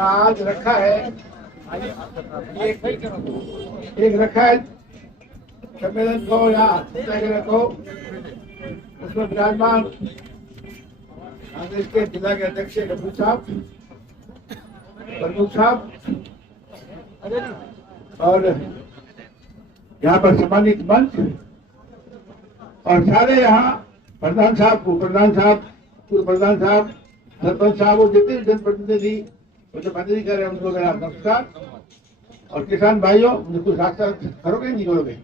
आज रखा है एक रखा है सम्मेलन को या सत्याग्रह को, उसमें विराजमान कांग्रेस के जिला के अध्यक्ष गफूर साहब, प्रमुख साहब और यहाँ पर सम्मानित मंच और सारे यहाँ प्रधान साहब, उप प्रधान साहब, पूर्व प्रधान साहब, सरपंच साहब और जितने जनप्रतिनिधि जो पदाधिकारी हैं उनको मेरा नमस्कार। और किसान भाइयों, मुझको साक्षात करोगे नहीं करोगे?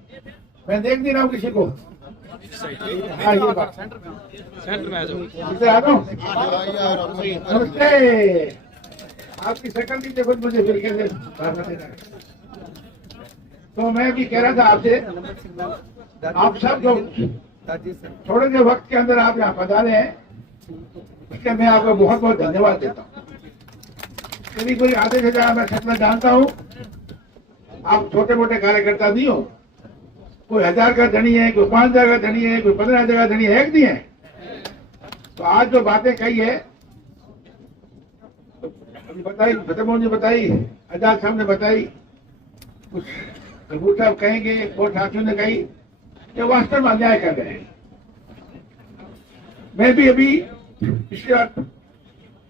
मैं देख नहीं रहा हूँ किसी को। हाँ, ये बात सेंटर में आ जाओ। नमस्ते। आपकी शक्ल भी देखो मुझे फिर कैसे भाषण देना है। तो मैं भी कह रहा था आपसे, आप सब जो थोड़े से वक्त के अंदर आप यहाँ पधारे हैं, इसके मैं आपको बहुत बहुत धन्यवाद देता हूँ। यदि कोई आधे से ज्यादा मैं सच में जानता हूँ, आप छोटे मोटे कार्यकर्ता नहीं हो। कोई 1000 का धनी है, कोई 5000 का धनी है, कोई 15000 का धनी है, एक नहीं है। तो आज जो बातें कही है, अभी बताई, फतेहमोहन जी बताई, आजाद साहब ने बताई, कुछ गफूर साहब कहेंगे, और साथियों ने कही, ये वास्तव में अन्याय कर रहे हैं। मैं भी अभी पिछले बार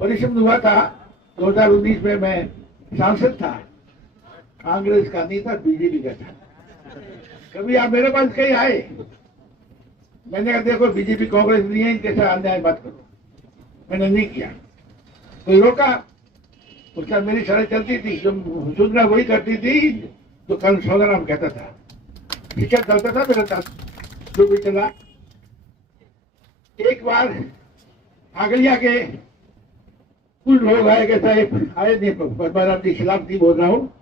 परिश्रम हुआ था, 2019 में मैं सांसद था, कांग्रेस का नहीं था, बीजेपी का था। कभी आप मेरे पास कहीं आए? मैंने कहा देखो बीजेपी कांग्रेस नहीं है, इनके साथ अन्याय मत करो। मैंने नहीं किया। कोई रोका? उसका मेरी सड़क चलती थी, जो सुंदरा वही करती थी जो कल सोनाराम कहता था। टीचर चलता था मेरे साथ, जो भी चला। एक बार आगलिया के कुछ लोग आए के साहब आए नहीं, परमाराम के खिलाफ नहीं बोल रहा हूँ,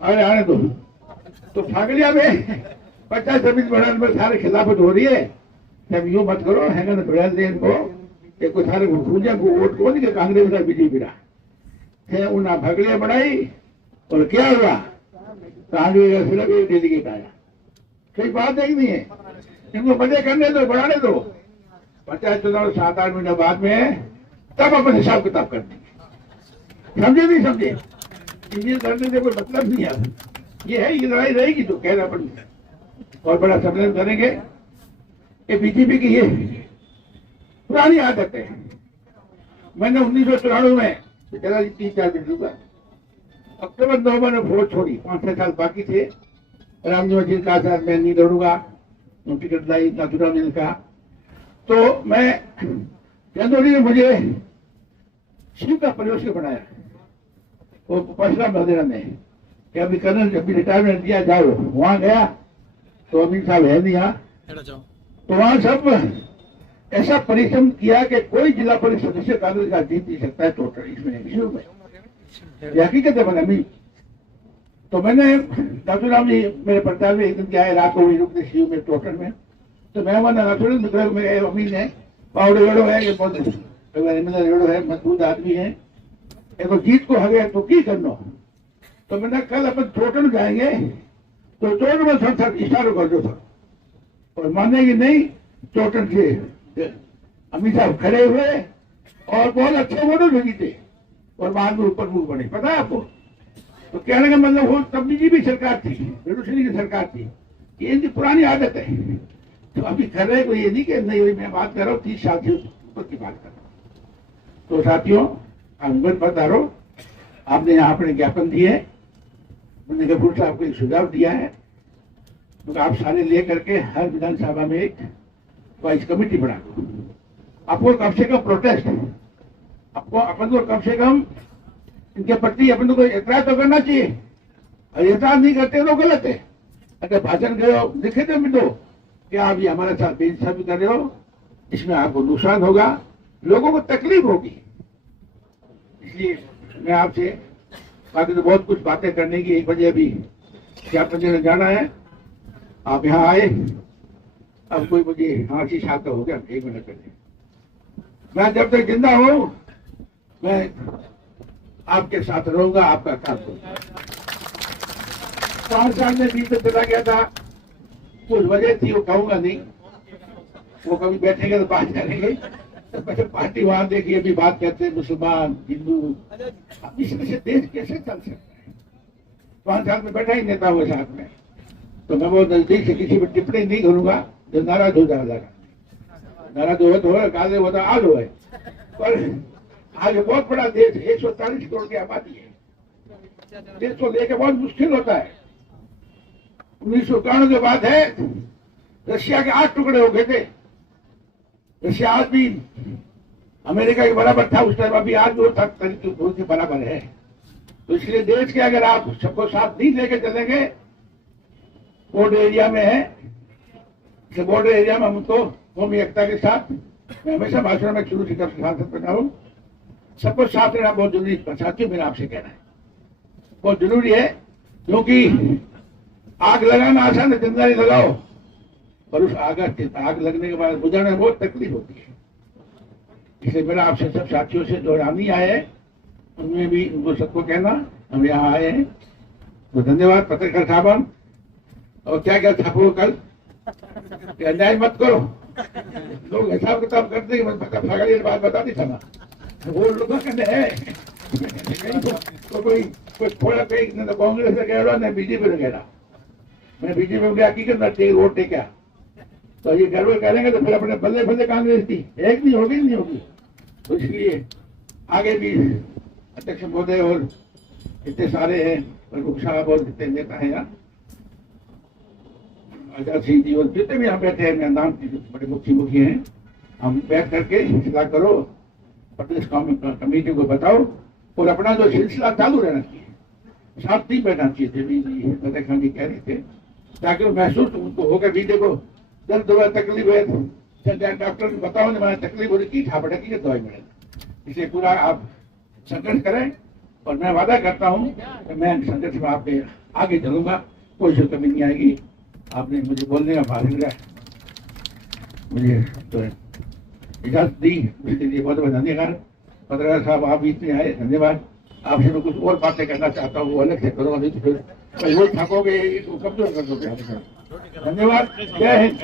अरे आने दो। तो फागलिया में 50 जमीन बढ़ाने में सारे खिलाफत हो रही है। तब यूं मत करो, है ना, बढ़ा दे इनको, एक सारे भूजा को वोट को नहीं, कांग्रेस का बीजेपी रहा। उन्हें भागलिया बढ़ाई और क्या हुआ? कांग्रेस का सिर्फ एक डेलीगेट आया। कोई बात नहीं है, इनको मजे करने दो, बढ़ाने दो। 50 चुनाव 7-8 महीने बाद में तब अपन हिसाब किताब कर देंगे। समझे नहीं समझे? इंजीनियर करने से कोई मतलब नहीं है। ये है, ये लड़ाई रहेगी तो कह रहे अपन और बड़ा सम्मेलन करेंगे। ये बीजेपी की ये पुरानी आदत है। मैंने 1994 में जरा 3-4 दिन रुका, अक्टूबर नवंबर में वोट छोड़ी, 5-6 साल बाकी थे। रामजी मस्जिद का साथ मैं नहीं दौड़ूंगा, टिकट लाई, नाथुराम ने कहा। तो मैं जनवरी में मुझे शिव का परिवेश बनाया, वो परशुराम मदिरा में, कि अभी कर्नल जब भी रिटायरमेंट दिया जाओ। वहां गया तो अमीन साहब है नहीं यहाँ, तो वहां सब ऐसा परिश्रम किया कि कोई जिला परिषद सदस्य कांग्रेस का जीत नहीं सकता है टोटल इसमें, शिव में। ये हकीकत है बना। तो मैंने नाथुराम जी मेरे प्रचार में एक दिन क्या है, रात को रुकते शिव में टोटल में। तो मैं वहां नाथुराम मेरे अमीन है, पावड़े रेड़ो है, ये बहुत रेड़ो है, मजबूत आदमी है। एक जीत को हगे तो की करना। तो मैंने कल अपन टोटल जाएंगे तो टोटल में संसद इशारों कर दो था, और मानेगी नहीं। टोटल से अमित साहब खड़े हुए और बहुत अच्छे वोटों से जीते और बाद में ऊपर मुख बने। पता है आपको? तो कहने का मतलब वो तब बीजेपी सरकार थी, रेडोशनी की सरकार थी। ये इनकी पुरानी आदत है। तो अभी कर रहे को ये नहीं कि नहीं, वही मैं बात कर रहा हूँ 30 साल से ऊपर की बात कर रहा हूँ। तो साथियों, आप पधारो। आपने यहाँ अपने ज्ञापन दिए, मैंने गफूर साहब को एक सुझाव दिया है, तो आप सारे ले करके हर विधानसभा में एक वाइस कमेटी बना दो। आपको कम से कम प्रोटेस्ट, आपको अपन को कम से कम इनके प्रति अपन को एतराज तो करना चाहिए। और एतराज नहीं करते तो गलत है। अगर भाषण गए लिखे तो मिलो कि आप ये हमारे साथ बेइंसाफी कर रहे हो, इसमें आपको नुकसान होगा, लोगों को तकलीफ होगी। इसलिए मैं आपसे, बाकी तो बहुत कुछ बातें करने की, 1 बजे अभी ज्ञापन देने जाना है। आप यहाँ आए, अब कोई मुझे हाँसी छाता हो गया, 1 मिनट पहले। मैं जब तक जिंदा हूं मैं आपके साथ रहूंगा, आपका काम करूंगा। 5 साल में बीच में चला गया था, कुछ वजह थी, वो कहूंगा नहीं, वो कभी बैठेंगे तो बात करेंगे। तो पार्टी वहां देखिए अभी बात करते हैं मुसलमान हिंदू, अब इसमें से देश कैसे चल सकता है? 5 साल में बैठा ही नेता हुए साथ में, तो मैं वो नजदीक से किसी पर टिप्पणी नहीं करूंगा जो नाराज हो जाएगा। नाराज हो तो काले हो तो आलू है, पर आज बहुत बड़ा देश, 140 करोड़ की आबादी है, देश को लेकर बहुत मुश्किल होता है। 1991 के बाद है, रशिया के 8 टुकड़े हो गए थे। रशिया आज भी अमेरिका के बराबर था उस टाइम, अभी आज वो के बराबर है। तो इसलिए देश के अगर आप सबको साथ नहीं लेके चलेंगे, बॉर्डर एरिया में है, बॉर्डर एरिया में हम तो कौमी एकता के साथ, मैं हमेशा भाषण में शुरू से जब सांसद बना हूं, सबको साथ रहना बहुत जरूरी है। साथियों मेरा आपसे कहना है बहुत जरूरी है, क्योंकि आग लगाना आसान है, जिम्मेदारी लगाओ, पर उस आग लगने के बाद बुझाने में बहुत तकलीफ होती है। इसलिए मेरा आपसे सब साथियों से जो रानी आए हैं उनमें भी उनको सबको कहना हम यहाँ आए हैं, तो धन्यवाद पत्रकार साहब। और क्या क्या छापो कल, अन्याय मत करो, लोग हिसाब किताब करते हैं, बात बता दी था ना, वो लोगों कहते हैं तो कोई थोड़ा कहीं कांग्रेस से कह रहा न बीजेपी से कह रहा, मैं बीजेपी में गया की करना चाहिए वोट टेका, तो ये गड़बड़ करेंगे तो फिर अपने बल्ले बल्ले कांग्रेस की एक नहीं होगी, नहीं होगी। तो इसलिए आगे भी अध्यक्ष महोदय और इतने सारे हैं, प्रमुख साहब और जितने नेता हैं यहाँ, आजाद सिंह जी और जितने भी यहाँ बैठे हैं, नाम बड़े मुखी हैं, हम बैठ करके सलाह करो, प्रदेश कमेटी को बताओ, और अपना जो सिलसिला चालू रहना चाहिए, साथ नहीं बैठना चाहिए। मैंने खान जी कह रहे थे, ताकि वो महसूस उनको होगा भी देखो दर्द हुआ तकलीफ है, डॉक्टर को बताओ ना मैं तकलीफ हो रही की ठापड़ा की दवाई मिलेगी। इसे पूरा आप संघर्ष करें, और मैं वादा करता हूँ कि मैं संघर्ष में आपके आगे चलूंगा, कोई सी कमी नहीं आएगी। आपने मुझे बोलने का भाषण दिया, मुझे तो इजाजत दी, उसके लिए बहुत बहुत धन्यवाद। पत्रकार साहब आप इतने आए, धन्यवाद। आपसे मैं कुछ और बातें करना चाहता हूँ, वो अलग से करूँगा, नहीं तो फिर वो छापोगे, कमजोर कर दोगे। धन्यवाद, जय हिंद।